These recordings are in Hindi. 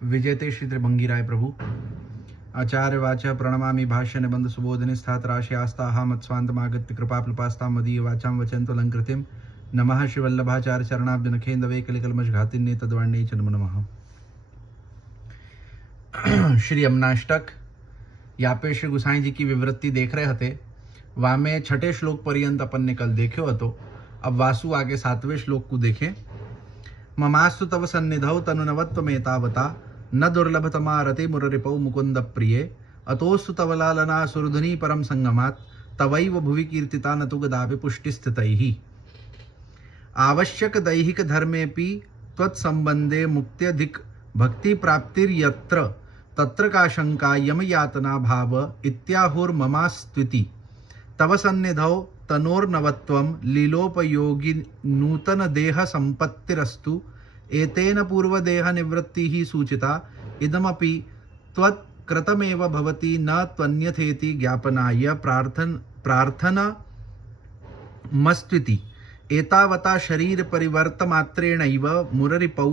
विजयते श्री त्रिभंगिराय प्रभु आचार्य वाचा प्रणमामि भाष्य निबंध सुबोधनि स्थातराशि आस्ताहा मत्स्वान्तमागत्य कृपाप्लुपास्तां मदीय वाचां वचन्तुलंकृतिं नमः श्रीवल्लभाचार्य चरणाब्जनखेन्दवे कलिकल्मषघातिन्ये तद्वर्णे च नमो नमः। श्री यमुनाष्टक यहाँ पे श्री गुसाई जी की विवृत्ति देख रहे थे। वहाँ में छठे श्लोक पर्यंत अपन ने कल देखे हो, तो अब वासु आगे 7वें श्लोक को देखें। ममास्तु तव सन्निधौ तनुनवत्वमेतावता न दुर्लभतमा रते मुररिपौ मुकुंद प्रिये अतोस्तु तव लालना सुरधुनी परम संगमात् तवैव भुवि कीर्तिता न तु गदापि पुष्टिस्थितैः। आवश्यक दैहिक धर्मेपि त्वत्संबंधे मुक्त्यधिक भक्ति प्राप्तिर्यत्र तत्र का शंका यम यातना भाव इत्याहुर्ममास्त्विति तव सन्निधौ तनोर्नवत्वं लीलोपयोगी नूतन देह संपत्तिरस्तु एतेन पूर्वदेह निवृत्तिः सूचिता इदमपि त्वत्कृतमेव भवति न त्वन्यथेति ज्ञापनाय प्रार्थनमस्त्विति एतावता शरीर परिवर्तमात्रेणैव मुररिपौ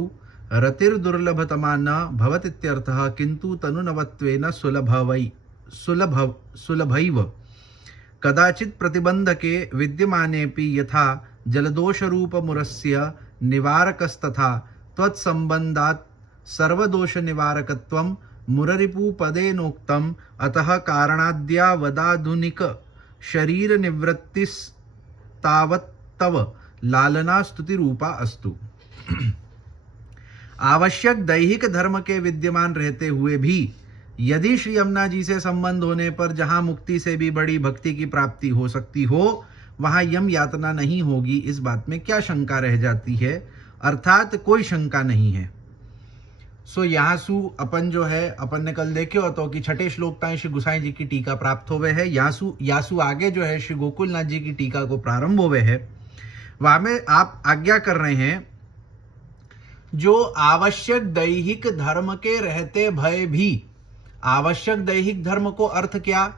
रतिर्दुर्लभतमा न भवतीत्यर्थः किन्तु तनुनवत्वेन सुलभैव कदाचित् प्रतिबंधके विद्यमानेऽपि यथा जलदोषरूपमुरस्य निवारकस्तथा त्वत्संबंधात् सर्वदोषनिवारकत्वं मुररिपुपदेनोक्तम् अतः कारणाद्यावदाधुनिक शरीरनिवृत्तिस्तावत्तव लालना स्तुतिरूपा अस्तु। आवश्यक दैहिक धर्म के विद्यमान रहते हुए भी यदि श्री यमुना जी से संबंध होने पर जहाँ मुक्ति से भी बड़ी भक्ति की प्राप्ति हो सकती हो, वहाँ यम यातना नहीं होगी, इस बात में क्या शंका रह जाती है? अर्थात कोई शंका नहीं है। सो यहाँ सु अपन जो है अपन ने कल देखे हो तो कि छठे श्लोक तक श्री गुसाई जी की टीका प्राप्त हुए है। यासु आगे जो है श्री गोकुलनाथ जी की टीका को प्रारंभ हुए है। वहां में आप आज्ञा कर रहे हैं जो आवश्यक दैहिक धर्म के रहते भय भी, आवश्यक दैहिक धर्म को अर्थ क्या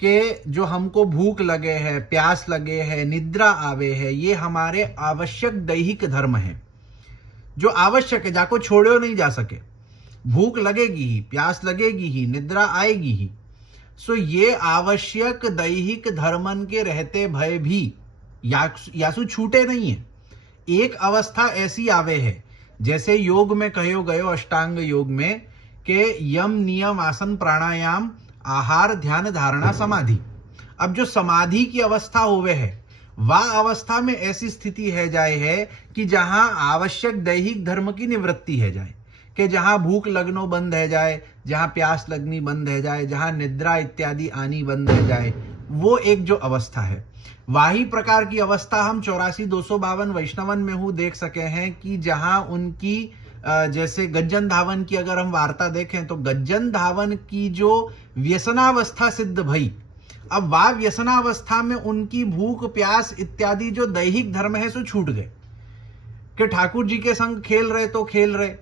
कि जो हमको भूख लगे है, प्यास लगे है, निद्रा आवे है, ये हमारे आवश्यक दैहिक धर्म है जो आवश्यक है, जाको छोड़ो नहीं जा सके। भूख लगेगी ही, प्यास लगेगी ही, निद्रा आएगी ही। सो ये आवश्यक दैहिक धर्मन के रहते भय भी यासु छूटे नहीं है। एक अवस्था ऐसी आवे है जैसे योग में कहो गयो अष्टांग योग में कि यम नियम आसन प्राणायाम आहार ध्यान धारणा समाधि। अब जो समाधि की अवस्था होवे है वह अवस्था में ऐसी स्थिति है जाए है कि जहां आवश्यक दैहिक धर्म की निवृत्ति है जाए, कि जहां भूख लगनो बंद है जाए, जहां प्यास लगनी बंद है जाए, जहां निद्रा इत्यादि आनी बंद है जाए, वो एक जो अवस्था है। वही प्रकार की अवस्था हम 84,252 वैष्णवन में हूँ देख सके हैं कि जहां उनकी जैसे गज्जन धावन की अगर हम वार्ता देखें तो गज्जन धावन की जो व्यसनावस्था सिद्ध भई, अब वह व्यसनावस्था में उनकी भूख प्यास इत्यादि जो दैहिक धर्म है सो छूट गए कि ठाकुर जी के संग खेल रहे तो खेल रहे,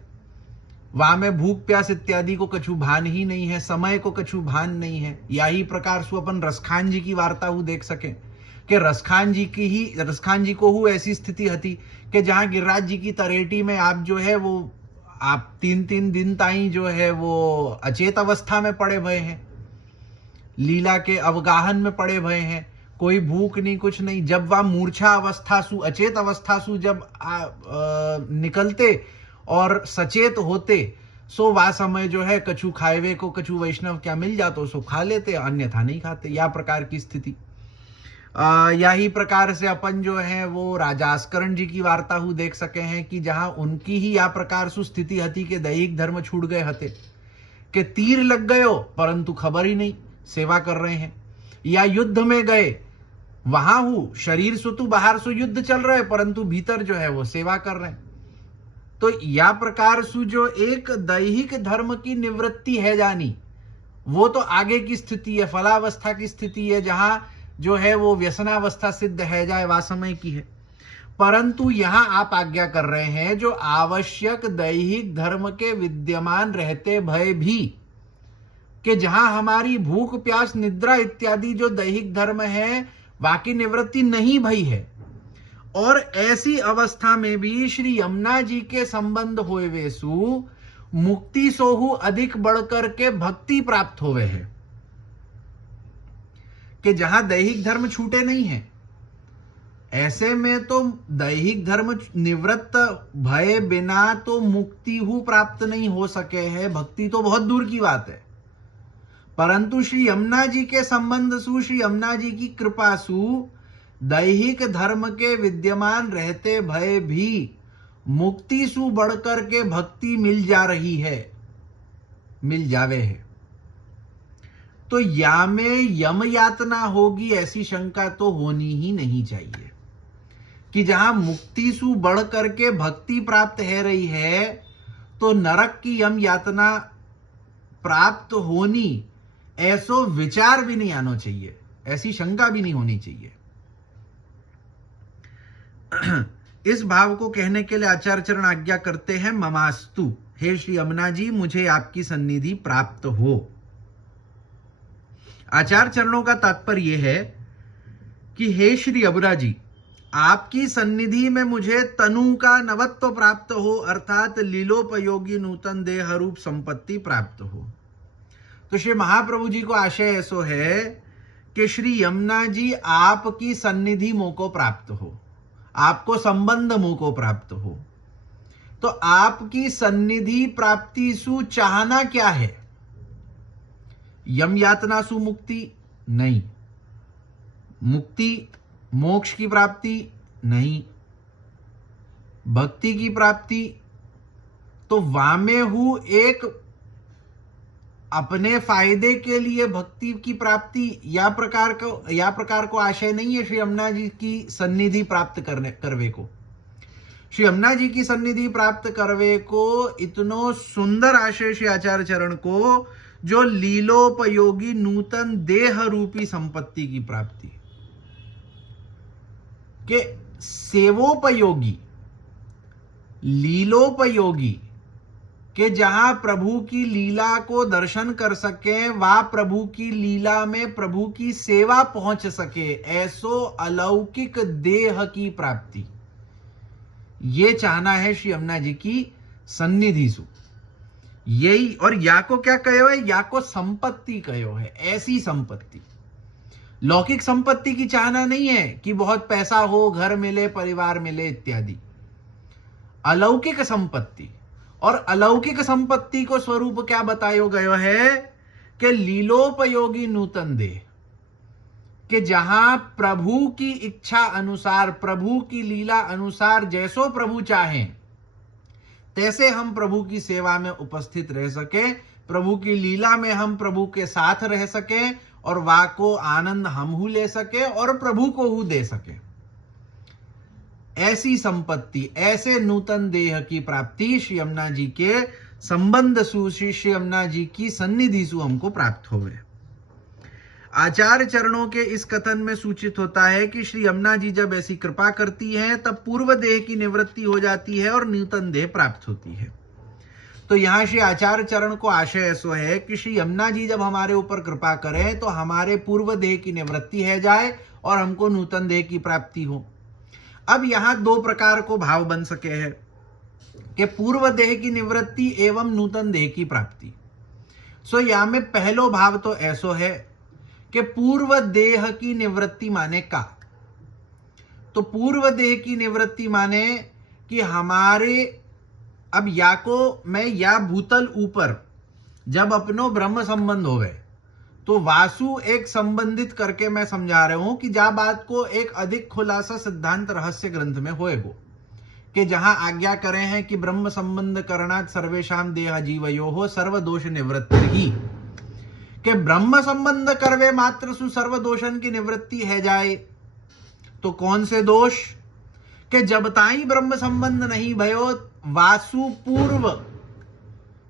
वहां में भूख प्यास इत्यादि को कछु भान ही नहीं है, समय को कछु भान नहीं है। यही प्रकार से अपन रसखान जी की वार्ता हु देख सके कि रसखान जी को हु ऐसी स्थिति हती कि जहां गिरिराज जी की तरेटी में आप जो है वो आप 3-3 दिन ताई जो है वो अचेत अवस्था में पड़े भय हैं, लीला के अवगाहन में पड़े भय हैं, कोई भूख नहीं कुछ नहीं। जब वह मूर्छा अवस्था सु अचेत अवस्था सु जब निकलते और सचेत होते सो वह समय जो है कछु खाएवे को कछु वैष्णव क्या मिल जातो सो खा लेते, अन्यथा नहीं खाते। या प्रकार की स्थिति। यही प्रकार से अपन जो है वो राजास्करण जी की वार्ता हु देख सके हैं कि जहां उनकी ही या प्रकार सु स्थिति हती के दैहिक धर्म छूट गए हते कि तीर लग गयो परंतु खबर ही नहीं, सेवा कर रहे हैं। या युद्ध में गए, वहां हूं शरीर सुतु बाहर सु युद्ध चल रहे परंतु भीतर जो है वो सेवा कर रहे हैं। तो या प्रकार सु जो एक दैहिक धर्म की निवृत्ति है जानी, वो तो आगे की स्थिति है, फलावस्था की स्थिति है, जहां जो है वो व्यसनावस्था सिद्ध है जाए वा समय की है। परंतु यहां आप आज्ञा कर रहे हैं जो आवश्यक दैहिक धर्म के विद्यमान रहते भय भी, कि जहां हमारी भूख प्यास निद्रा इत्यादि जो दैहिक धर्म है वाकी निवृत्ति नहीं भई है, और ऐसी अवस्था में भी श्री यमुना जी के संबंध होए वेसु मुक्ति सोहु अधिक बढ़कर के भक्ति प्राप्त होवे है, कि जहां दैहिक धर्म छूटे नहीं है, ऐसे में तो दैहिक धर्म निवृत्त भय बिना तो मुक्ति हु प्राप्त नहीं हो सके है, भक्ति तो बहुत दूर की बात है। परंतु श्री यमुना जी के संबंध सु, श्री यमुना जी की कृपा सु दैहिक धर्म के विद्यमान रहते भय भी मुक्ति सु बढ़कर के भक्ति मिल जा रही है, मिल जावे है। तो या में यम यातना होगी ऐसी शंका तो होनी ही नहीं चाहिए, कि जहां मुक्ति सु बढ़ करके भक्ति प्राप्त है रही है तो नरक की यम यातना प्राप्त होनी, ऐसो विचार भी नहीं आना चाहिए, ऐसी शंका भी नहीं होनी चाहिए। इस भाव को कहने के लिए आचार्य चरण आज्ञा करते हैं, ममास्तु, हे श्री यमुना जी मुझे आपकी सन्निधि प्राप्त हो। आचार्य चरणों का तात्पर्य यह है कि हे श्री यमुना जी, आपकी सन्निधि में मुझे तनु का नवत्व प्राप्त हो, अर्थात लीलोपयोगी नूतन देह रूप संपत्ति प्राप्त हो। तो श्री महाप्रभु जी को आशय ऐसो है कि श्री यमुना जी आपकी सन्निधि मोह को प्राप्त हो, आपको संबंध मोह को प्राप्त हो। तो आपकी सन्निधि प्राप्ति सु चाहना क्या है? यम यातना सु मुक्ति नहीं, मुक्ति मोक्ष की प्राप्ति नहीं, भक्ति की प्राप्ति तो वामे हु एक अपने फायदे के लिए भक्ति की प्राप्ति या प्रकार को आशय नहीं है श्री यमुना जी की सन्निधि प्राप्त करवे को। श्री यमुना जी की सन्निधि प्राप्त करवे को इतनो सुंदर आशय श्री आचार्य चरण को, जो लीलोपयोगी नूतन देह रूपी संपत्ति की प्राप्ति, के सेवोपयोगी लीलोपयोगी, कि जहां प्रभु की लीला को दर्शन कर सके, वह प्रभु की लीला में प्रभु की सेवा पहुंच सके, ऐसो अलौकिक देह की प्राप्ति, ये चाहना है श्री यमुना जी की सन्निधि सु। यही, और या को क्या कहो है? या को संपत्ति कहो है, ऐसी संपत्ति। लौकिक संपत्ति की चाहना नहीं है कि बहुत पैसा हो, घर मिले, परिवार मिले इत्यादि। अलौकिक संपत्ति, और अलौकिक संपत्ति को स्वरूप क्या बतायो गयो है कि लीलोपयोगी नूतन देह, कि जहां प्रभु की इच्छा अनुसार, प्रभु की लीला अनुसार जैसो प्रभु चाहें तैसे हम प्रभु की सेवा में उपस्थित रह सके, प्रभु की लीला में हम प्रभु के साथ रह सके, और वा को आनंद हम हु ले सके और प्रभु को हु दे सके। ऐसी संपत्ति, ऐसे नूतन देह की प्राप्ति श्री यमुना जी के संबंध सु, श्री यमुना जी की सन्निधि सु हमको प्राप्त होवे। आचार्य चरणों के इस कथन में सूचित होता है कि श्री यमुना जी जब ऐसी कृपा करती हैं तब पूर्व देह की निवृत्ति हो जाती है और नूतन देह प्राप्त होती है। तो यहां श्री आचार्य चरण को आशय ऐसो है कि श्री यमुना जी जब हमारे ऊपर कृपा करें तो हमारे पूर्व देह की निवृत्ति है जाए और हमको नूतन देह की प्राप्ति हो। अब यहां दो प्रकार को भाव बन सके हैं कि पूर्व देह की निवृत्ति एवं नूतन देह की प्राप्ति। सो यहां में पहलो भाव तो ऐसो है कि पूर्व देह की निवृत्ति माने का, तो पूर्व देह की निवृत्ति माने कि हमारे, अब या को मैं या भूतल ऊपर जब अपनो ब्रह्म संबंध होवे तो वासु एक संबंधित करके मैं समझा रहा हूं कि जा बात को एक अधिक खुलासा सिद्धांत रहस्य ग्रंथ में होएगो, कि जहां आज्ञा करें हैं कि ब्रह्म संबंध करणात् सर्वेशाम देह जीवयो हो सर्व दोष निवृत्ति ही, कि ब्रह्म संबंध करवे मात्र सु सर्व दोषन की निवृत्ति है जाए। तो कौन से दोष? कि जब ताई ब्रह्म संबंध नहीं भयो वासु पूर्व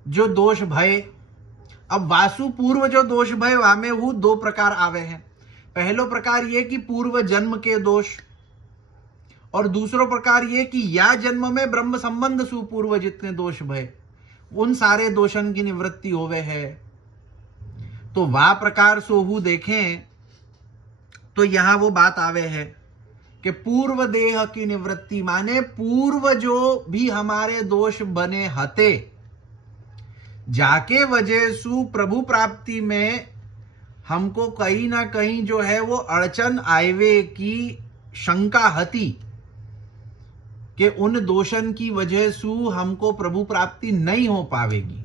जो दोष भय। अब वासु पूर्व जो दोष भय वामे वो दो प्रकार आवे हैं। पहलो प्रकार ये कि पूर्व जन्म के दोष, और दूसरो प्रकार ये कि या जन्म में ब्रह्म संबंध सुपूर्व जितने दोष भय उन सारे दोषन की निवृत्ति होवे है। तो वा प्रकार सोहू देखें तो यहां वो बात आवे है कि पूर्व देह की निवृत्ति माने पूर्व जो भी हमारे दोष बने हते जाके वजह सु प्रभु प्राप्ति में हमको कहीं ना कहीं जो है वो अड़चन आयवे की शंका हती कि उन दोषन की वजह सु हमको प्रभु प्राप्ति नहीं हो पावेगी।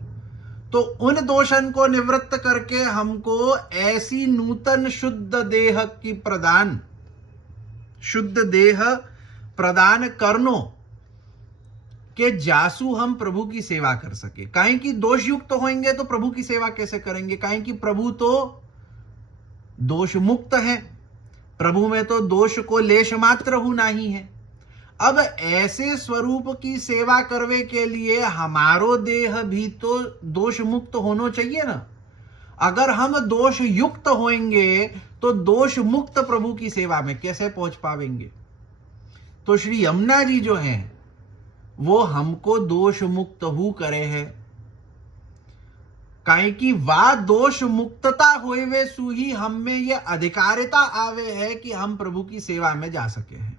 तो उन दोषन को निवृत्त करके हमको ऐसी नूतन शुद्ध देह की शुद्ध देह प्रदान करनो कि जासु हम प्रभु की सेवा कर सके। काहे कि दोष युक्त तो होंगे तो प्रभु की सेवा कैसे करेंगे? काहे कि प्रभु तो दोष मुक्त है, प्रभु में तो दोष को लेश मात्र हु नहीं है। अब ऐसे स्वरूप की सेवा करवे के लिए हमारो देह भी तो दोष मुक्त होना चाहिए ना। अगर हम दोष युक्त होंगे तो दोष मुक्त प्रभु की सेवा में कैसे पहुंच पावेंगे? तो श्री यमुना जी जो हैं वो हमको दोष मुक्त हु करे है। काहे कि वा दोष मुक्तता होवे सु ही हम में ये अधिकारिता आवे है कि हम प्रभु की सेवा में जा सके हैं।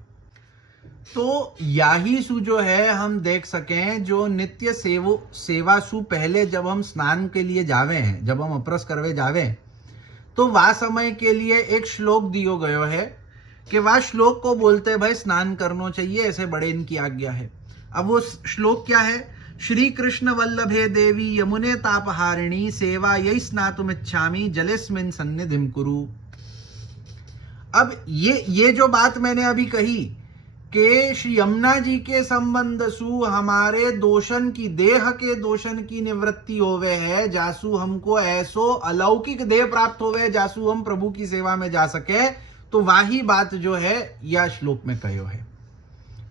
तो याही सु जो है हम देख सकें, जो नित्य सेवा सु पहले जब हम स्नान के लिए जावे हैं, जब हम अपरस करवे जावे, तो वह समय के लिए एक श्लोक दियो गयो है कि वह श्लोक को बोलते भाई स्नान करना चाहिए, ऐसे बड़े इनकी आज्ञा है। अब वो श्लोक क्या है? श्री कृष्ण वल्लभे देवी यमुने तापहारिणी सेवा यही स्नातुमिच्छामि जलेस्मिन् सन्निधिं कुरु। अब ये जो बात मैंने अभी कही कि श्री यमुना जी के संबंध सु हमारे दोषन की, देह के दोषन की निवृत्ति होवे है, जासु हमको ऐसो अलौकिक देह प्राप्त होवे जासु हम प्रभु की सेवा में जा सके। तो वही बात जो है यह श्लोक में कहो है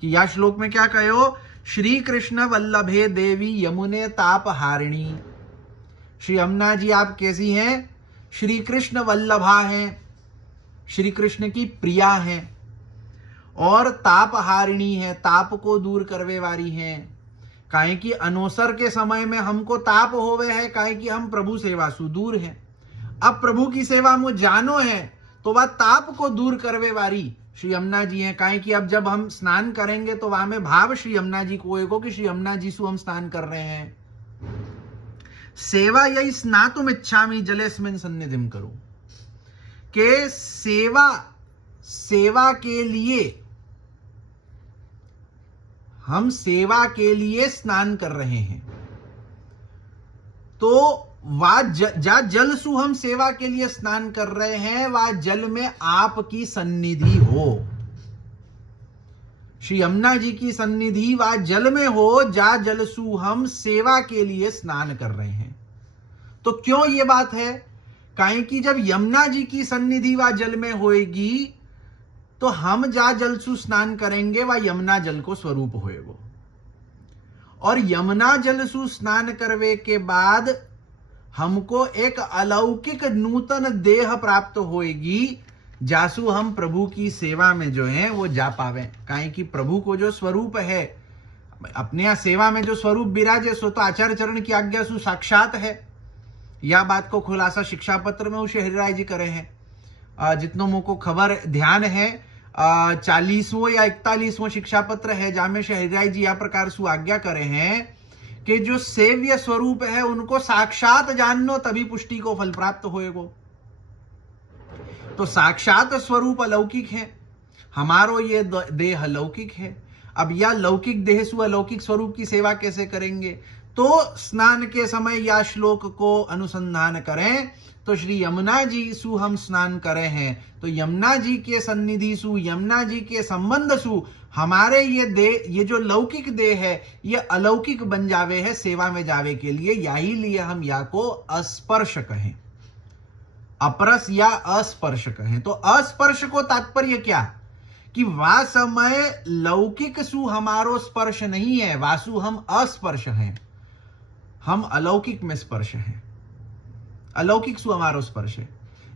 कि यह श्लोक में क्या कहो? श्री कृष्ण वल्लभे देवी यमुने तापहारिणी। श्री यमुना जी आप कैसी हैं? श्री कृष्ण वल्लभा हैं, श्री कृष्ण की प्रिया हैं, और तापहारिणी है, ताप को दूर करवे वाली हैं। काहे कि अनोसर के समय में हमको ताप होवे है, काहे कि हम प्रभु सेवा सु दूर हैं। अब प्रभु की सेवा में जानो है तो वह ताप को दूर करवे वाली श्री यमुना जी हैं। काहे कि अब जब हम स्नान करेंगे तो वहां में भाव श्री यमुना जी को एगो कि श्री यमुना जी सु हम स्नान कर रहे हैं। सेवा यही स्नातुमिच्छामि जलेस्मिन् सन्निधिं करो, के सेवा के लिए हम सेवा के लिए स्नान कर रहे हैं। तो जा जल सु हम सेवा के लिए स्नान कर रहे हैं, वह जल में आपकी सन्निधि हो, श्री यमुना जी की सन्निधि वह जल में हो, जा जल सु हम सेवा के लिए स्नान कर रहे हैं। तो क्यों ये बात है? काहे कि जब यमुना जी की सन्निधि वह जल में होएगी तो हम जा जल सु स्नान करेंगे, वह यमुना जल को स्वरूप होएगो। और यमुना जल सु स्नान करवे के बाद हमको एक अलौकिक नूतन देह प्राप्त होएगी, जासु हम प्रभु की सेवा में जो है वो जा पावे। काहे कि प्रभु को जो स्वरूप है, अपने यहाँ सेवा में जो स्वरूप विराजे सो तो आचार्य चरण की आज्ञा सु साक्षात है। यह बात को खुलासा शिक्षा पत्र में उसे हरिराय जी करे हैं। जितनों मुझ को खबर ध्यान है 40वां या 41वां शिक्षा पत्र है, जहां श्री हरिराय जी यह प्रकार सु आज्ञा करे हैं कि जो सेव्य स्वरूप है उनको साक्षात जानो तभी पुष्टि को फल प्राप्त होएगो। तो साक्षात स्वरूप अलौकिक है, हमारो ये देह अलौकिक है। अब यह लौकिक देह सु अलौकिक स्वरूप की सेवा कैसे करेंगे? तो स्नान के समय या श्लोक को अनुसंधान करें तो श्री यमुना जी सु हम स्नान करे हैं, तो यमुना जी के सन्निधि सु, यमुना जी के संबंध सु हमारे ये जो लौकिक देह है ये अलौकिक बन जावे है सेवा में जावे के लिए। यही लिए हम या को अस्पर्श कहें, अपरस या अस्पर्श कहें। तो अस्पर्श को तात्पर्य क्या कि वा समय लौकिक सु हमारो स्पर्श नहीं है, वासु हम अस्पर्श हैं, हम अलौकिक में स्पर्श हैं, अलौकिक सु हमारो स्पर्श है।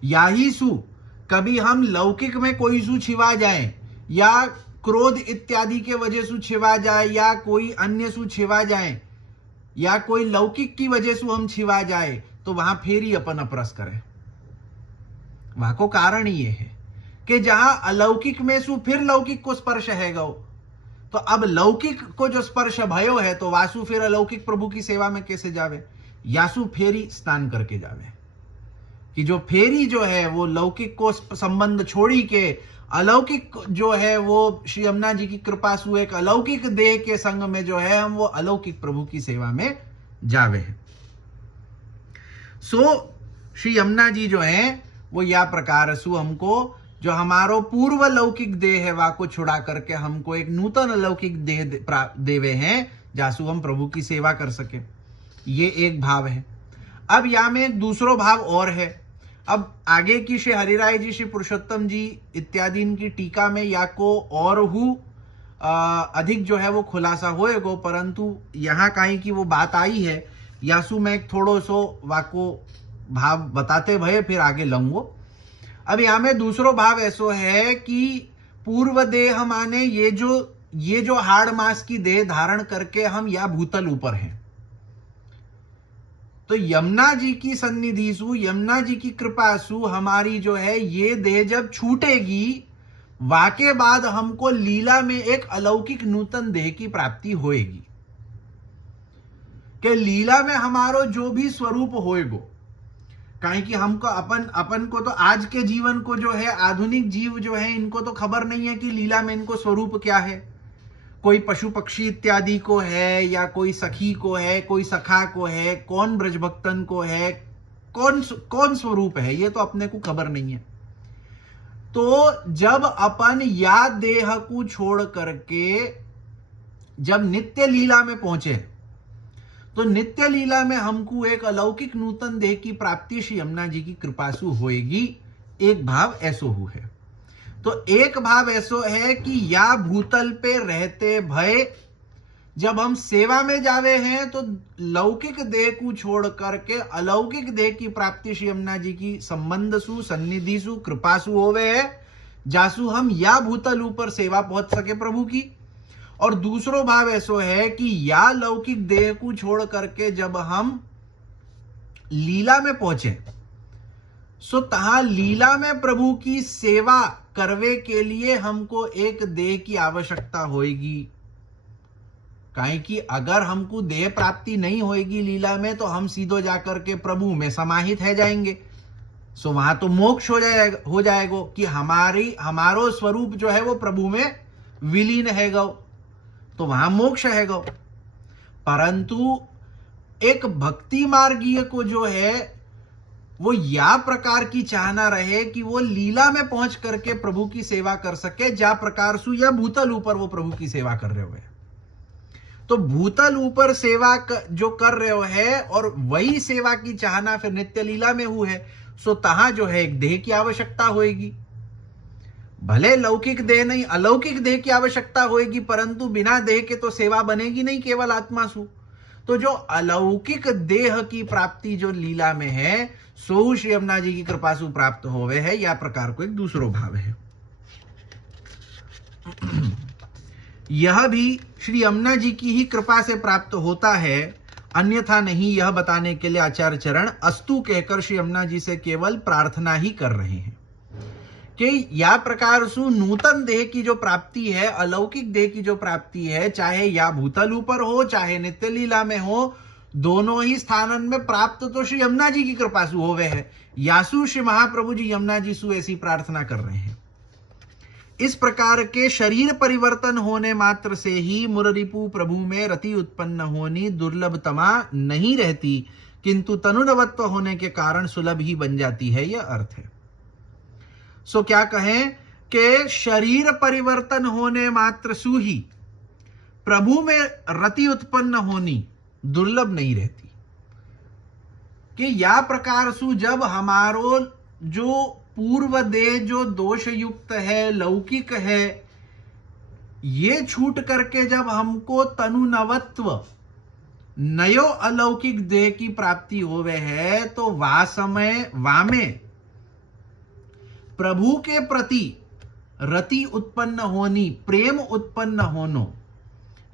याही सु कभी हम लौकिक में कोई सु छिवा जाए या क्रोध इत्यादि के वजह से छिवा जाए या कोई अन्य सु छिवा जाए या कोई लौकिक की वजह से हम छिवा जाए तो वहां फिर ही अपन अपरस करें। वहां को कारण ये है कि जहां अलौकिक में सु फिर लौकिक को स्पर्श है गो, तो अब लौकिक को जो स्पर्श भयो है तो वासु फिर अलौकिक प्रभु की सेवा में कैसे जावे। यासु फेरी स्नान करके जावे। कि जो फेरी जो है वो लौकिक को संबंध छोड़ी के अलौकिक जो है वो श्री यमुना जी की कृपा से एक अलौकिक देह के संग में जो है हम वो अलौकिक प्रभु की सेवा में जावे हैं। सो श्री यमुना जी जो है वो या प्रकार सु हमको जो हमारो पूर्व लौकिक देह है वा को छुड़ा करके हमको एक नूतन अलौकिक देह देवे हैं जासु हम प्रभु की सेवा कर सके। ये एक भाव है। अब यहाँ में एक दूसरो भाव और है। अब आगे की श्री हरिराय जी, श्री पुरुषोत्तम जी इत्यादि इनकी टीका में या को और अधिक जो है वो खुलासा होएगो, परंतु यहाँ कहीं की वो बात आई है यासु में एक थोड़ो सो वाको भाव बताते भये फिर आगे लऊंगो। अब यहाँ में दूसरो भाव ऐसो है कि पूर्व देह माने ये जो हाड़ मास की देह धारण करके हम या भूतल ऊपर हैं, तो यमुना जी की सन्निधि सु, यमुना जी की कृपा सु हमारी जो है ये देह जब छूटेगी वाके बाद हमको लीला में एक अलौकिक नूतन देह की प्राप्ति होएगी। कि लीला में हमारो जो भी स्वरूप होएगो, काहे कि हमको अपन को तो आज के जीवन को जो है आधुनिक जीव जो है इनको तो खबर नहीं है कि लीला में इनको स्वरूप क्या है। कोई पशु पक्षी इत्यादि को है या कोई सखी को है, कोई सखा को है, कौन ब्रजभक्तन को है, कौन स्वरूप है, ये तो अपने को खबर नहीं है। तो जब अपन या देह को छोड़ करके जब नित्य लीला में पहुंचे तो नित्य लीला में हमको एक अलौकिक नूतन देह की प्राप्ति श्री यमुना जी की कृपा से होएगी। एक भाव ऐसो हु है। तो एक भाव ऐसो है कि या भूतल पे रहते भय जब हम सेवा में जावे हैं तो लौकिक देह को छोड़ करके अलौकिक देह की प्राप्ति श्री यमुना जी की संबंध सु, सन्निधि सु, कृपा सु होवे है, जासु हम या भूतल ऊपर सेवा पहुंच सके प्रभु की। और दूसरो भाव ऐसो है कि या लौकिक देह को छोड़ करके जब हम लीला में पहुंचे सो तहां लीला में प्रभु की सेवा करवे के लिए हमको एक देह की आवश्यकता होएगी। काहे कि अगर हमको देह प्राप्ति नहीं होएगी लीला में तो हम सीधो जाकर के प्रभु में समाहित है जाएंगे। सो वहां तो मोक्ष हो जाएगा कि हमारो स्वरूप जो है वो प्रभु में विलीन है गो, तो वहां मोक्ष है गो। परंतु एक भक्ति मार्गीय को जो है वो या प्रकार की चाहना रहे कि वो लीला में पहुंच करके प्रभु की सेवा कर सके, जा प्रकार सु या भूतल ऊपर वो प्रभु की सेवा कर रहे हुए। तो भूतल ऊपर सेवा जो कर रहे हो है और वही सेवा की चाहना फिर नित्य लीला में हुई है, सो तहां जो है एक देह की आवश्यकता होएगी। भले लौकिक देह नहीं अलौकिक देह की आवश्यकता होएगी, परंतु बिना देह के तो सेवा बनेगी नहीं केवल आत्मा सु। तो जो अलौकिक देह की प्राप्ति जो लीला में है सो श्री यमुना जी की कृपा से प्राप्त होवे है, या प्रकार को एक दूसरो भाव है। यह भी श्री यमुना जी की ही कृपा से प्राप्त होता है, अन्यथा नहीं, यह बताने के लिए आचार्य चरण अस्तु कहकर श्री यमुना जी से केवल प्रार्थना ही कर रहे हैं कि या प्रकार सु नूतन देह की जो प्राप्ति है, अलौकिक देह की जो प्राप्ति है, चाहे या भूतल ऊपर हो चाहे नित्य लीला में हो, दोनों ही स्थानन में प्राप्त तो श्री यमुना जी की कृपा सु होवे है। यासु श्री महाप्रभु जी यमुना जी सु ऐसी प्रार्थना कर रहे हैं। इस प्रकार के शरीर परिवर्तन होने मात्र से ही मुररिपु प्रभु में रति उत्पन्न होनी दुर्लभतमा नहीं रहती, किंतु तनुनवत्व होने के कारण सुलभ ही बन जाती है, यह अर्थ है। सो क्या कहें कि शरीर परिवर्तन होने मात्र सु ही प्रभु में रति उत्पन्न होनी दुर्लभ नहीं रहती। कि या प्रकार सु जब हमारो जो पूर्व देह जो दोष युक्त है, लौकिक है, ये छूट करके जब हमको तनुनवत्व नयो अलौकिक देह की प्राप्ति होवे है, तो वामे प्रभु के प्रति रति उत्पन्न होनी, प्रेम उत्पन्न होनो,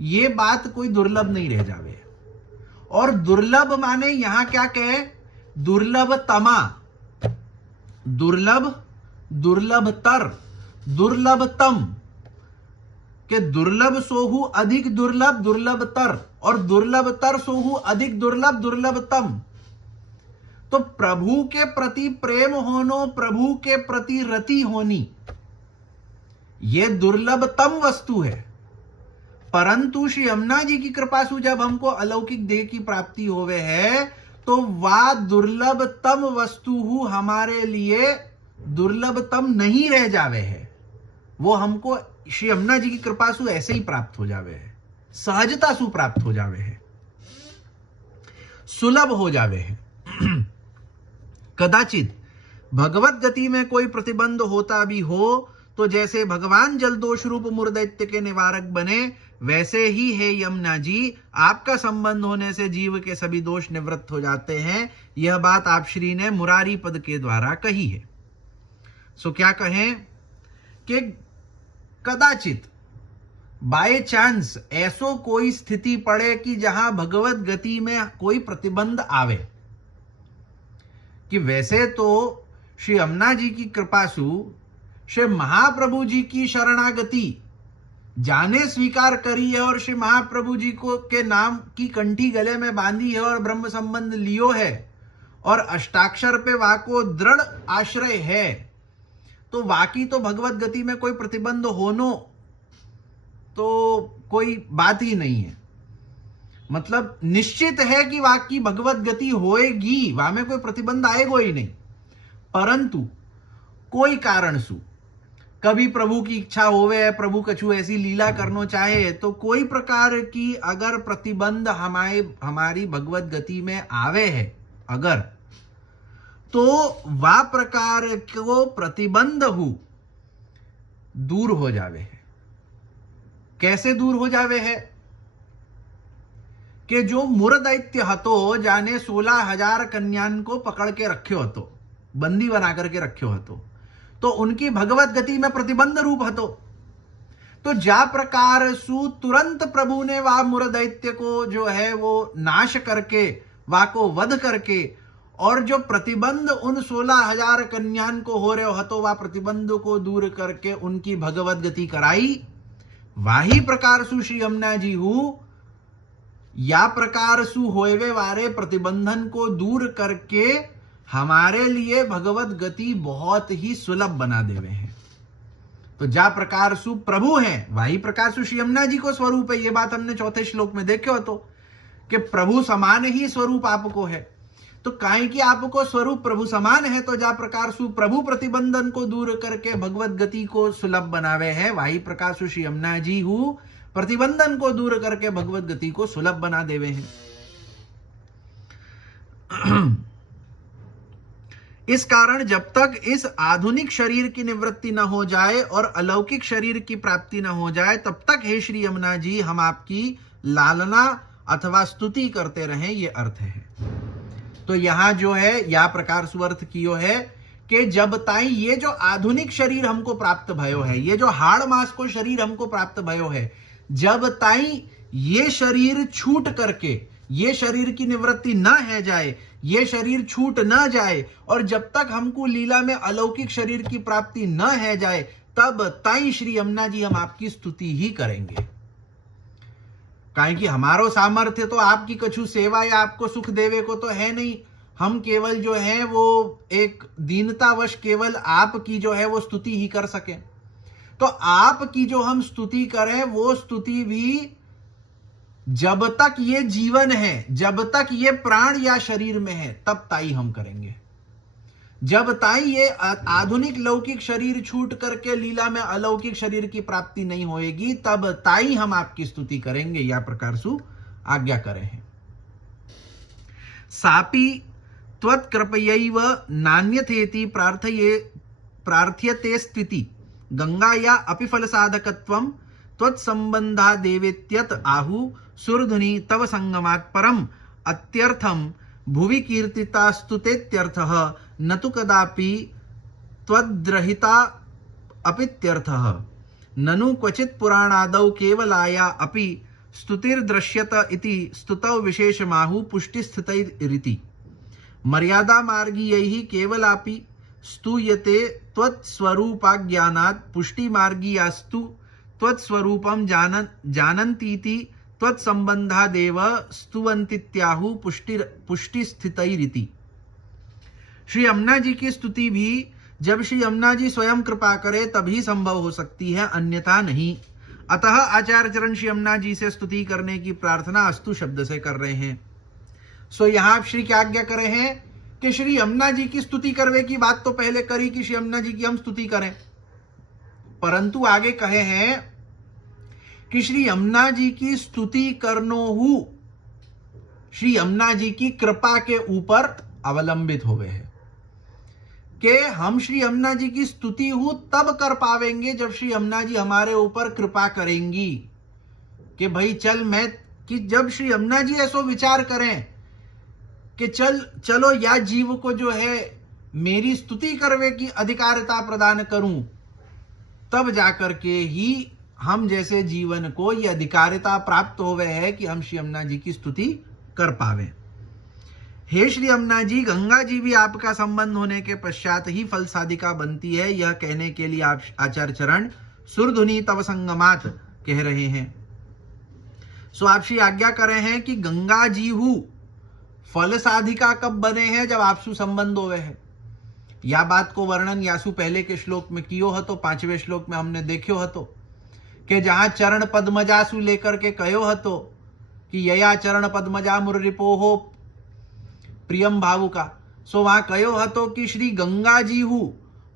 ये बात कोई दुर्लभ नहीं रह जावे। और दुर्लभ माने यहां क्या कहे, दुर्लभतमा, दुर्लभ, दुर्लभतर, दुर्लभतम, के दुर्लभ सोहु अधिक दुर्लभ, दुर्लभतर और दुर्लभतर सोहु अधिक दुर्लभ दुर्लभतम। तो प्रभु के प्रति प्रेम होनो, प्रभु के प्रति रति होनी, यह दुर्लभतम वस्तु है। परंतु श्री यमुना जी की कृपा से जब हमको अलौकिक देह की प्राप्ति होवे है तो वह दुर्लभतम वस्तु हमारे लिए दुर्लभतम नहीं रह जावे है, वो हमको श्री यमुना जी की कृपा से ऐसे ही प्राप्त हो जावे है, सहजता से प्राप्त हो जावे है, सुलभ हो जावे है। कदाचित भगवत गति में कोई प्रतिबंध होता भी हो तो जैसे भगवान जल दोष रूप मुरदैत्य के निवारक बने, वैसे ही है यमुना जी, आपका संबंध होने से जीव के सभी दोष निवृत्त हो जाते हैं। यह बात आप श्री ने मुरारी पद के द्वारा कही है। सो क्या कहें कि कदाचित बाय चांस ऐसो कोई स्थिति पड़े कि जहां भगवत गति में कोई प्रतिबंध आवे, कि वैसे तो श्री यमुना जी की कृपा सु श्री महाप्रभु जी की शरणागति जाने स्वीकार करी है और श्री महाप्रभु जी को के नाम की कंठी गले में बांधी है और ब्रह्म संबंध लियो है और अष्टाक्षर पे वाको दृढ़ आश्रय है, तो वाकी तो भगवत गति में कोई प्रतिबंध होनो तो कोई बात ही नहीं है। मतलब निश्चित है कि वाकी भगवत गति होएगी, वहां में कोई प्रतिबंध आएगा ही नहीं। परंतु कोई कारण सु कभी प्रभु की इच्छा होवे, प्रभु कछु ऐसी लीला करनो चाहे, तो कोई प्रकार की अगर प्रतिबंध हमारी भगवत गति में आवे है अगर, तो वह प्रकार को प्रतिबंध दूर हो जावे है। कैसे दूर हो जावे है कि जो मुरदैत्य हतो जाने 16,000 कन्यान को पकड़ के रखे हतो, बंदी बना करके रखे हतो, तो उनकी भगवत गति में प्रतिबंध रूप हतो। तो जा प्रकार सु तुरंत प्रभु ने वह मुरदैत्य को जो है वो नाश करके, वा को वध करके, और जो प्रतिबंध उन 16,000 कन्यान को हो रहे हतो, वह प्रतिबंध को दूर करके उनकी भगवत गति कराई। वाही प्रकार सु श्री यमुना जी हूं या प्रकार सु होवे वारे प्रतिबंधन को दूर करके हमारे लिए भगवत गति बहुत ही सुलभ बना देवे हैं। तो जा प्रकार सु प्रभु हैं वही प्रकार सु श्री यमुना जी को स्वरूप है। ये बात हमने चौथे श्लोक में देखे हो तो कि प्रभु समान ही स्वरूप आपको है। तो काहे कि आपको स्वरूप प्रभु समान है, तो जा प्रकार सु प्रभु प्रतिबंधन को दूर करके भगवत गति को सुलभ बनावे है, वही प्रकार सु श्री यमुना जी हूं प्रतिबंधन को दूर करके भगवत गति को सुलभ बना देवे हैं। इस कारण जब तक इस आधुनिक शरीर की निवृत्ति न हो जाए और अलौकिक शरीर की प्राप्ति न हो जाए, तब तक हे श्री यमुना जी हम आपकी लालना अथवा स्तुति करते रहें, ये अर्थ है। तो यहां जो है या प्रकार सुअर्थ कियो है कि जब ताई ये जो आधुनिक शरीर हमको प्राप्त भयो है, ये जो हाड़ मास को शरीर हमको प्राप्त भयो है, जब ताई ये शरीर छूट करके ये शरीर की निवृत्ति न है जाए, ये शरीर छूट न जाए, और जब तक हमको लीला में अलौकिक शरीर की प्राप्ति न है जाए, तब ताई श्री यमुना जी हम आपकी स्तुति ही करेंगे। काहे कि हमारो सामर्थ्य तो आपकी कछु सेवा या आपको सुख देवे को तो है नहीं। हम केवल जो है वो एक दीनतावश केवल आपकी जो है वो स्तुति ही कर सके। तो आपकी जो हम स्तुति करें वो स्तुति भी जब तक ये जीवन है, जब तक ये प्राण या शरीर में है, तब ताई हम करेंगे। जब ताई ये आधुनिक लौकिक शरीर छूट करके लीला में अलौकिक शरीर की प्राप्ति नहीं होएगी, तब ताई हम आपकी स्तुति करेंगे, या प्रकार सु आज्ञा करें। सापि त्वत्कृपयैव नान्यथेति प्रार्थ्यते स्थिति गंगाया अपि फल साधकत्वं त्वत्संबंधा देवेत्यत आहु सुरधुनि तव संगमात् परम अत्यर्थम भुवि कीर्तिता स्तुतेत्यर्थः न तु कदापि त्वद्रहिता अपित्यर्थः ननु क्वचित् पुराणादौ केवलाया अपि स्तुतिर्दृश्यत इति स्तुतौ विशेषमाहु पुष्टिस्थितैरिति मर्यादा मार्गीयैः केवलापि स्तूयते त्वत्स्वरूपाज्ञानात् पुष्टिमार्गीयास्तु त्वत्स्वरूपं जानन्तीति त्वत्संबंधादेव स्तुवन्तीत्याहु पुष्टि स्थितैरिति। श्री यमुना जी की स्तुति भी जब श्री यमुना जी स्वयं कृपा करे तभी संभव हो सकती है, अन्यथा नहीं। अतः आचार्य चरण श्री यमुना जी से स्तुति करने की प्रार्थना अस्तु शब्द से कर रहे हैं। सो यहां आप श्री क्या आज्ञा करे हैं कि श्री यमुना जी की स्तुति करने की बात तो पहले करी कि श्री यमुना जी की हम स्तुति करें, परंतु आगे कहे हैं कि श्री यमुना जी की स्तुति करनोहु श्री यमुना जी की कृपा के ऊपर अवलंबित हुए हैं कि हम श्री यमुना जी की स्तुति तब कर पावेंगे जब श्री यमुना जी हमारे ऊपर कृपा करेंगी कि भाई कि जब श्री यमुना जी ऐसो विचार करें कि चलो या जीव को जो है मेरी स्तुति करवे की अधिकारिता प्रदान करूं, तब जाकर के ही हम जैसे जीवन को यह अधिकारिता प्राप्त होवे है कि हम श्री यमुना जी की स्तुति कर पावे। हे श्री यमुना जी, गंगा जी भी आपका संबंध होने के पश्चात ही फल साधिका बनती है, यह कहने के लिए आप आचार्य चरण सुरधुनी तव संगमात कह रहे हैं। सो आप श्री आज्ञा करे हैं कि गंगा जी फल साधिका कब बने हैं, जब आपसु संबंध होवे है। या बात को वर्णन यासु पहले के श्लोक में कियो हतो, 5वें श्लोक में हमने देखियो हतो कि जहां चरण पद्मजासु लेकर के कयो हतो कि यया चरण पद्मजा मुररिपोहो प्रियम भावुका। सो वहां कयो हतो कि श्री गंगा जी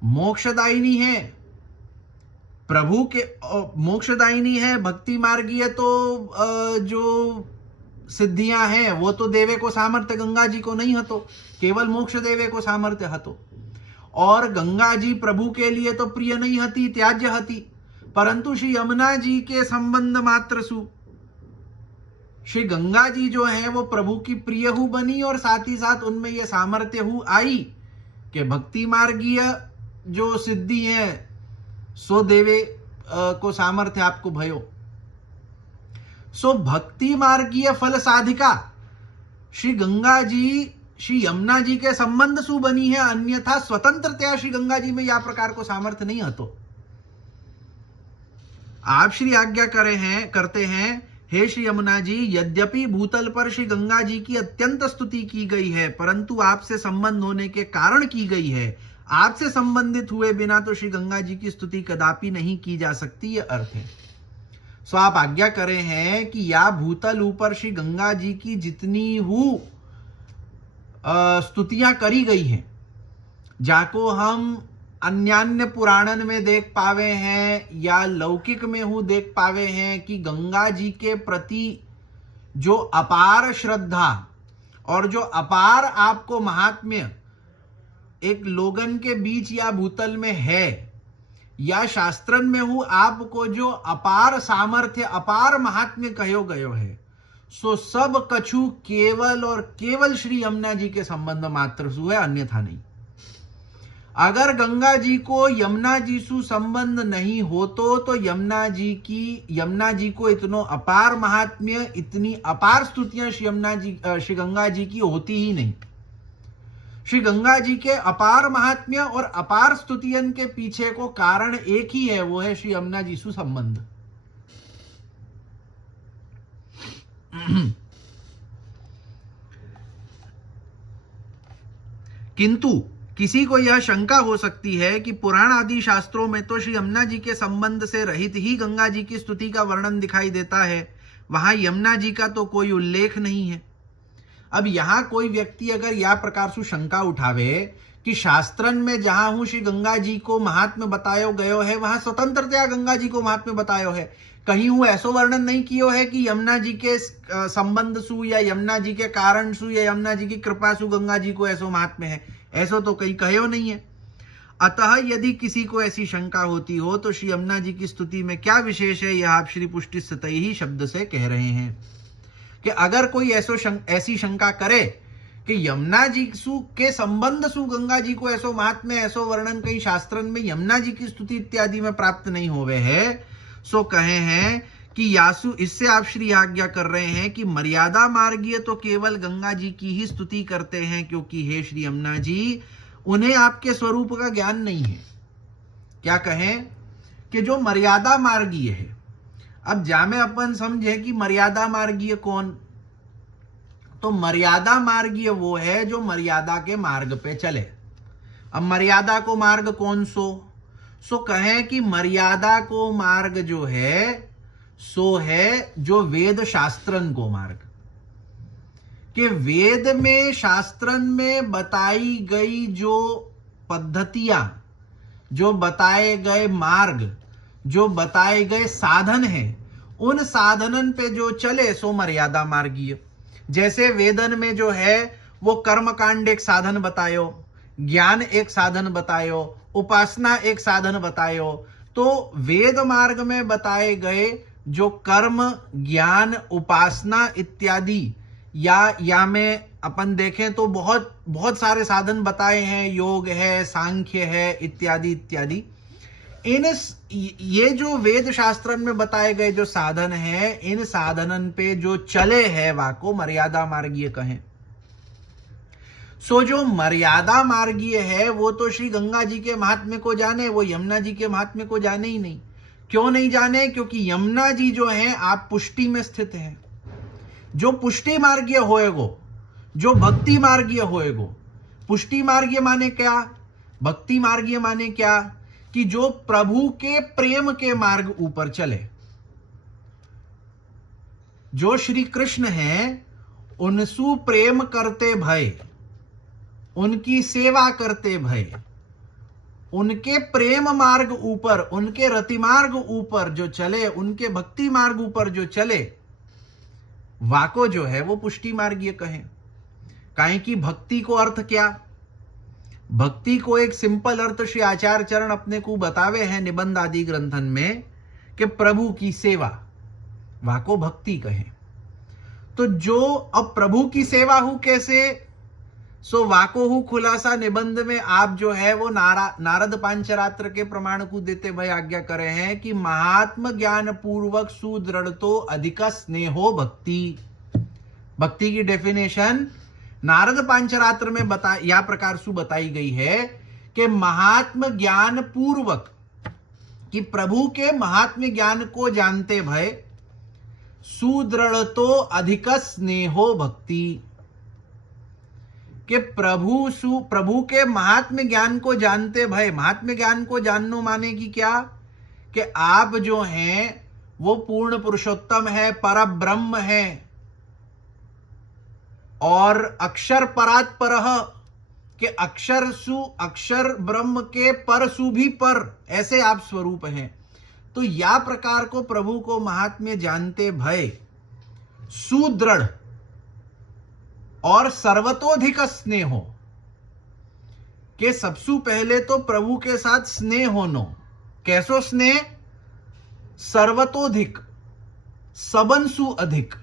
मोक्षदायिनी है, प्रभु के मोक्षदायिनी है। भक्ति मार्गीय तो जो सिद्धियां हैं वो तो देवे को सामर्थ्य गंगा जी को नहीं हतो, केवल मोक्ष देवे को सामर्थ्य हतो। और गंगा जी प्रभु के लिए तो प्रिय नहीं हती, त्याज्य हती, परंतु श्री यमुना जी के संबंध मात्र सु श्री गंगा जी जो है वो प्रभु की प्रिय बनी, और साथ ही साथ उनमें यह सामर्थ्य आई कि भक्ति मार्गीय जो सिद्धि है सो देवे को सामर्थ्य आपको भयो। सो भक्ति मार्गीय फल साधिका श्री गंगा जी श्री यमुना जी के संबंध सु बनी है, अन्यथा स्वतंत्रतया श्री गंगा जी में या प्रकार को सामर्थ्य नहीं हतो। आप श्री आज्ञा करते हैं हे श्री यमुना जी, यद्यपि भूतल पर श्री गंगा जी की अत्यंत स्तुति की गई है, परंतु आपसे संबंध होने के कारण की गई है। आपसे संबंधित हुए बिना तो श्री गंगा जी की स्तुति कदापि नहीं की जा सकती, यह अर्थ है। सो आप आज्ञा करे हैं कि या भूतल ऊपर श्री गंगा जी की जितनी स्तुतियां करी गई हैं, जाको हम अन्यान्य पुराणन में देख पावे हैं या लौकिक में देख पावे हैं कि गंगा जी के प्रति जो अपार श्रद्धा और जो अपार आपको महात्म्य एक लोगन के बीच या भूतल में है, या शास्त्रन में आपको जो अपार सामर्थ्य अपार महात्म्य कहो गयो है, सो सब कछु केवल और केवल श्री यमुना जी के संबंध मात्र सु है, अन्यथा नहीं। अगर गंगा जी को यमुना जी सु संबंध नहीं होतो तो यमुना जी को इतनो अपार महात्म्य, इतनी अपार स्तुतियां श्री गंगा जी की होती ही नहीं। श्री गंगा जी के अपार महात्म्य और अपार स्तुतियन के पीछे को कारण एक ही है, वो है श्री यमुना जी सु संबंध। किंतु किसी को यह शंका हो सकती है कि पुराण आदि शास्त्रों में तो श्री यमुना जी के संबंध से रहित ही गंगा जी की स्तुति का वर्णन दिखाई देता है, वहां यमुना जी का तो कोई उल्लेख नहीं है। अब यहां कोई व्यक्ति अगर यह प्रकार से शंका उठावे कि शास्त्रन में जहां श्री गंगा जी को महात्म्य बतायो गयो है, वहां स्वतंत्रतया गंगा जी को महात्म्य बतायो है, कहीं ऐसो वर्णन नहीं कियो है कि यमुना जी के संबंध सु या यमुना जी के कारण सु या यमुना जी की कृपा सु गंगा जी को ऐसो महात्म्य है, ऐसो तो कहीं कहो नहीं है। अतः यदि किसी को ऐसी शंका होती हो तो श्री यमुना जी की स्तुति में क्या विशेष है, यह आप श्री पुष्टि सतई ही शब्द से कह रहे हैं कि अगर कोई ऐसी शंका करे कि यमुना जी के संबंध सु गंगा जी को ऐसो महात्म्य ऐसो वर्णन कई शास्त्रन में यमुना जी की स्तुति इत्यादि में प्राप्त नहीं होवे है, सो कहे हैं कि यासु, इससे आप श्री आज्ञा कर रहे हैं कि मर्यादा मार्गीय तो केवल गंगा जी की ही स्तुति करते हैं, क्योंकि हे श्री यमुना जी उन्हें आपके स्वरूप का ज्ञान नहीं है। क्या कहें कि जो मर्यादा मार्गीय है, अब जामे अपन समझे कि मर्यादा मार्गीय कौन, तो मर्यादा मार्गीय वो है जो मर्यादा के मार्ग पे चले। अब मर्यादा को मार्ग कौन सो कहें कि मर्यादा को मार्ग जो है सो है जो वेद शास्त्रन को मार्ग, कि वेद में शास्त्रन में बताई गई जो पद्धतियां, जो बताए गए मार्ग, जो बताए गए साधन हैं, उन साधनन पे जो चले सो मर्यादा मार्गीय। जैसे वेदन में जो है वो कर्म कांड एक साधन बतायो, ज्ञान एक साधन बतायो, उपासना एक साधन बतायो, तो वेद मार्ग में बताए गए जो कर्म, ज्ञान, उपासना इत्यादि या में अपन देखें तो बहुत बहुत सारे साधन बताए हैं, योग है, सांख्य है, इत्यादि इत्यादि। ये जो वेद शास्त्र में बताए गए जो साधन है, इन साधनन पे जो चले हैं वाको मर्यादा मार्गीय कहें। सो जो मर्यादा मार्गीय है वो तो श्री गंगा जी के महात्म्य को जाने, वो यमुना जी के महात्म्य को जाने ही नहीं। क्यों नहीं जाने? क्योंकि यमुना जी जो है आप पुष्टि में स्थित हैं। जो पुष्टि मार्गीय होएगो, जो भक्ति मार्गीय होएगो, पुष्टि मार्गीय माने क्या, भक्ति मार्गीय माने क्या, कि जो प्रभु के प्रेम के मार्ग ऊपर चले। जो श्री कृष्ण हैं उनसु प्रेम करते भय, उनकी सेवा करते भय, उनके प्रेम मार्ग ऊपर, उनके रति मार्ग ऊपर जो चले, उनके भक्ति मार्ग ऊपर जो चले, वाको जो है वो पुष्टि मार्गीय कहें। काहे कि भक्ति को अर्थ क्या? भक्ति को एक सिंपल अर्थ श्री आचार्य चरण अपने को बतावे हैं निबंध आदि ग्रंथन में कि प्रभु की सेवा, वाको भक्ति कहें। तो जो अब प्रभु की सेवा हूं कैसे, सो वाको हूं खुलासा निबंध में आप जो है वो नारद पांचरात्र के प्रमाण को देते भाई आज्ञा करे हैं कि महात्म ज्ञान पूर्वक सुदृढ़ तो अधिक स्नेहो भक्ति। भक्ति की डेफिनेशन नारद पांचरात्र में या प्रकार सु बताई गई है कि महात्म ज्ञान पूर्वक, कि प्रभु के महात्म्य ज्ञान को जानते भय, सुदृढ़ तो अधिक स्नेहो भक्ति, कि प्रभु के महात्म्य ज्ञान को जानते भय। महात्म्य ज्ञान को जानना माने कि क्या, कि आप जो हैं वो पूर्ण पुरुषोत्तम है, पर ब्रह्म है और अक्षर परात परह, के अक्षर ब्रह्म के पर सु भी पर, ऐसे आप स्वरूप हैं। तो या प्रकार को प्रभु को महात्म्य जानते भय, सुदृढ़ और सर्वतोधिक स्नेह हो, के सबसे पहले तो प्रभु के साथ स्नेह होनो। कैसो स्नेह? सर्वतोधिक, सबनसु अधिक।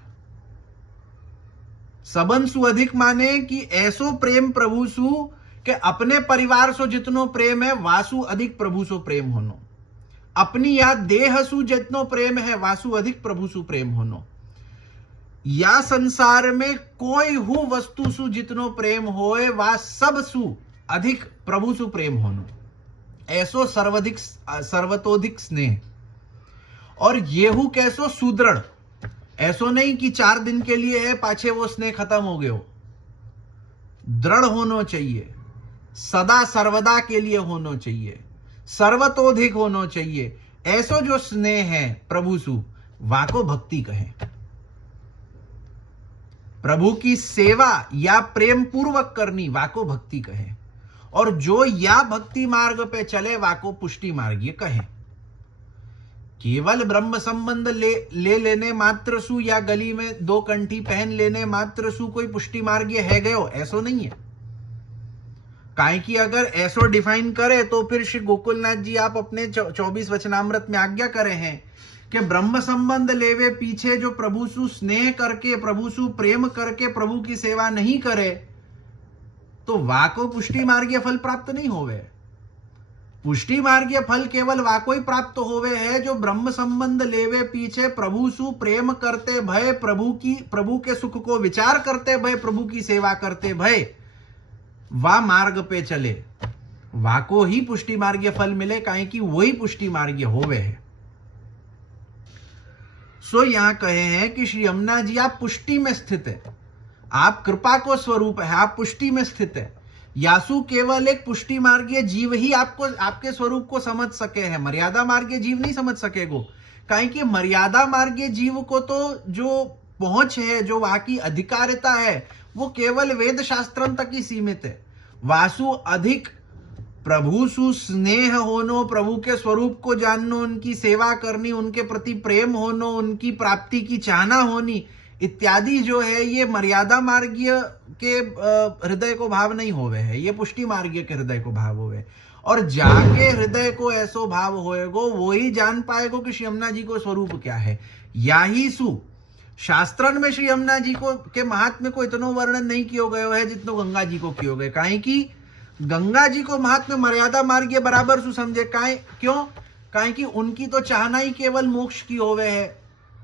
सबनसु अधिक माने कि ऐसो प्रेम प्रभु सु के अपने परिवार सो जितनो प्रेम है वासु अधिक प्रभु सो प्रेम होनो। अपनी या देह सु जितनो प्रेम है वासु अधिक प्रभु सु प्रेम होनो। या संसार में कोई हु वस्तु सु जितनो प्रेम होए वा सब सु अधिक प्रभु सु प्रेम होनो। ऐसो सर्वतोधिक स्नेह। और येहू कैसो सुदृढ़, ऐसो नहीं कि 4 दिन के लिए है पाछे वो स्नेह खत्म हो गयो। दृढ़ होना चाहिए, सदा सर्वदा के लिए होना चाहिए, सर्वतोधिक होना चाहिए। ऐसो जो स्नेह है प्रभु सु वाको भक्ति कहें। प्रभु की सेवा या प्रेम पूर्वक करनी वाको भक्ति कहें। और जो या भक्ति मार्ग पे चले वाको पुष्टि मार्गीय कहें। केवल ब्रह्म संबंध ले लेने मात्र सु या गली में 2 कंठी पहन लेने मात्र सु कोई पुष्टि मार्गीय है गयो, ऐसो नहीं है। काहे कि अगर ऐसो डिफाइन करे तो फिर श्री गोकुलनाथ जी आप अपने 24 वचनामृत में आज्ञा करे हैं कि ब्रह्म संबंध लेवे पीछे जो प्रभु सु स्नेह करके, प्रभु सु प्रेम करके प्रभु की सेवा नहीं करे तो वाको पुष्टि मार्गीय फल प्राप्त नहीं होवे। पुष्टि मार्गीय फल केवल वाको ही प्राप्त होवे है जो ब्रह्म संबंध लेवे पीछे प्रभु सु प्रेम करते भय, प्रभु के सुख को विचार करते भय, प्रभु की सेवा करते भय वा मार्ग पे चले, वाको ही पुष्टि मार्गीय फल मिले। काहे कि वही पुष्टि मार्गीय होवे है। सो यहां कहे हैं कि श्री यमुना जी आप पुष्टि में स्थित है, आप कृपा को स्वरूप है, आप पुष्टि में स्थित है। यासु केवल एक पुष्टि मार्गीय जीव ही आपको आपके स्वरूप को समझ सके है, मर्यादा मार्गीय जीव नहीं समझ सकेगो। कहीं कि मर्यादा मार्गीय जीव को तो जो पहुंच है, जो वहां की अधिकारिता है, वो केवल वेद शास्त्रम तक ही सीमित है। वासु अधिक प्रभु सु स्नेह होनो, प्रभु के स्वरूप को जाननो, उनकी सेवा करनी, उनके प्रति प्रेम होनो, उनकी प्राप्ति की चाहना होनी इत्यादि जो है ये मर्यादा मार्गीय के हृदय को भाव नहीं होवे है, ये पुष्टि मार्गीय के हृदय को भाव होवे। और जाके हृदय को ऐसो भाव होएगो, वो ही जान पाएगो कि श्री यमुना जी को स्वरूप क्या है। याही सु शास्त्रन में श्री यमुना जी को के महात्म्य को इतनो वर्णन नहीं किया गयो है जितनो गंगा जी को कियो गए। काहे कि गंगा जी को महात्म्य मर्यादा मार्गीय बराबर सु समझे। क्यों? काहे कि उनकी तो चाहना ही केवल मोक्ष की होवे है।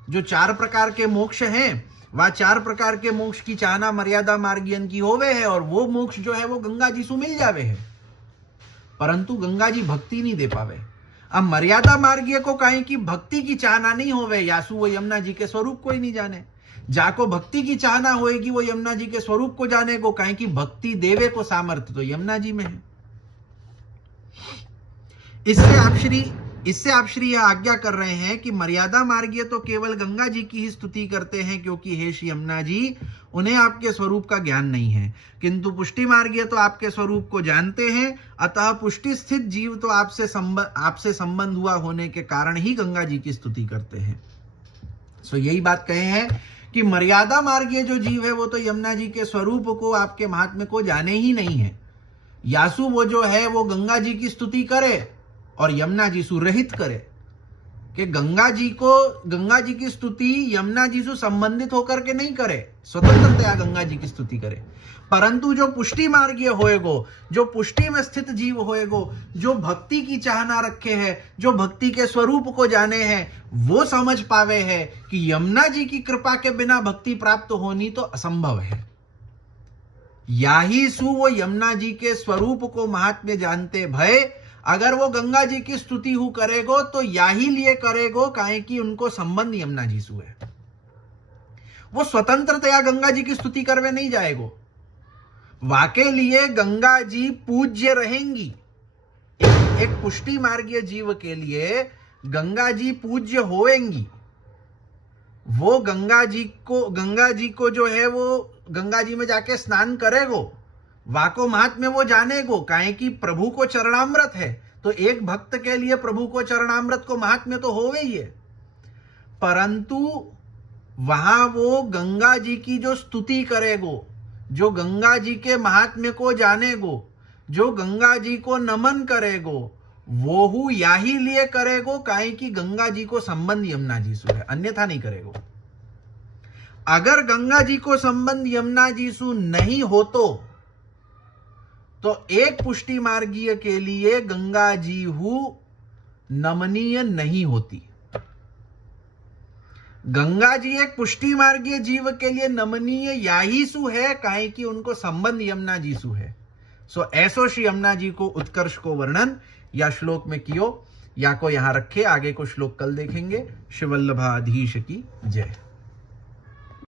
जो 4 प्रकार के मोक्ष हैं, वह 4 प्रकार के मोक्ष की चाहना मर्यादा मार्गीयन की होवे है, और वो मोक्ष जो है वो गंगा जी सु मिल जावे है, परंतु गंगा जी भक्ति नहीं दे पावे। अब मर्यादा मार्गीय को कहें कि भक्ति की चाहना नहीं होवे, यासु वो यमुना जी के स्वरूप को ही नहीं जाने। जाको भक्ति की चाहना होएगी वो यमुना जी के स्वरूप को जाने को, कहें कि भक्ति देवे को सामर्थ्य तो यमुना जी में है। इससे आप श्री यह आज्ञा कर रहे हैं कि मर्यादा मार्गीय तो केवल गंगा जी की ही स्तुति करते हैं, क्योंकि हे श्री यमुना जी उन्हें आपके स्वरूप का ज्ञान नहीं है, किंतु पुष्टि मार्गीय तो आपके स्वरूप को जानते हैं। अतः पुष्टि स्थित जीव तो आपसे संबंध हुआ होने के कारण ही गंगा जी की स्तुति करते हैं। सो यही बात कहे हैं कि मर्यादा मार्गीय जो जीव है वो तो यमुना जी के स्वरूप को, आपके महात्म्य को जाने ही नहीं है। यासु वो जो है वो गंगा जी की स्तुति करे और यमुना जी सु रहित करे, कि गंगा जी की स्तुति यमुना जी से संबंधित होकर के नहीं करे, स्वतंत्रतया गंगा जी की स्तुति करे। परंतु जो पुष्टि मार्गीय होएगो, जो पुष्टि में स्थित जीव होएगो, जो भक्ति की चाहना रखे है, जो भक्ति के स्वरूप को जाने हैं, वो समझ पावे है कि यमुना जी की कृपा के बिना भक्ति प्राप्त होनी तो असंभव है। याही सु वो यमुना जी के स्वरूप को महात्म्य जानते भय, अगर वो गंगा जी की स्तुति हु करेगो तो याही लिए करेगो, काहे कि उनको संबंध यमुना जी से है। वो स्वतंत्रतया गंगा जी की स्तुति करवे नहीं जाएगो, वाके लिए गंगा जी पूज्य रहेंगी। एक पुष्टि मार्गीय जीव के लिए गंगा जी पूज्य होएंगी। वो गंगा जी को जो है वो गंगा जी में जाके स्नान करेगो, वाको महात्म्य वो जानेगो, काहे कि प्रभु को चरणामृत है, तो एक भक्त के लिए प्रभु को चरणामृत को महात्म्य तो होवे ही है। परंतु वहां वो गंगा जी की जो स्तुति करेगो, जो गंगा जी के महात्म्य को जानेगो, जो गंगा जी को नमन करेगो, वो हु याही लिए करेगो, काहे कि गंगा जी को संबंध यमुना जी से है, अन्यथा नहीं करेगो। अगर गंगा जी को संबंध यमुना जी से नहीं हो तो एक पुष्टि मार्गीय के लिए गंगा जी हु नमनीय नहीं होती। गंगा जी एक पुष्टि मार्गीय जीव के लिए नमनीय याही सु है, काहे कि उनको संबंध यमुना जी सु है। सो ऐसो श्री यमुना जी को उत्कर्ष को वर्णन या श्लोक में कियो, या को यहां रखे, आगे को श्लोक कल देखेंगे। शिवल्लभाधीश की जय।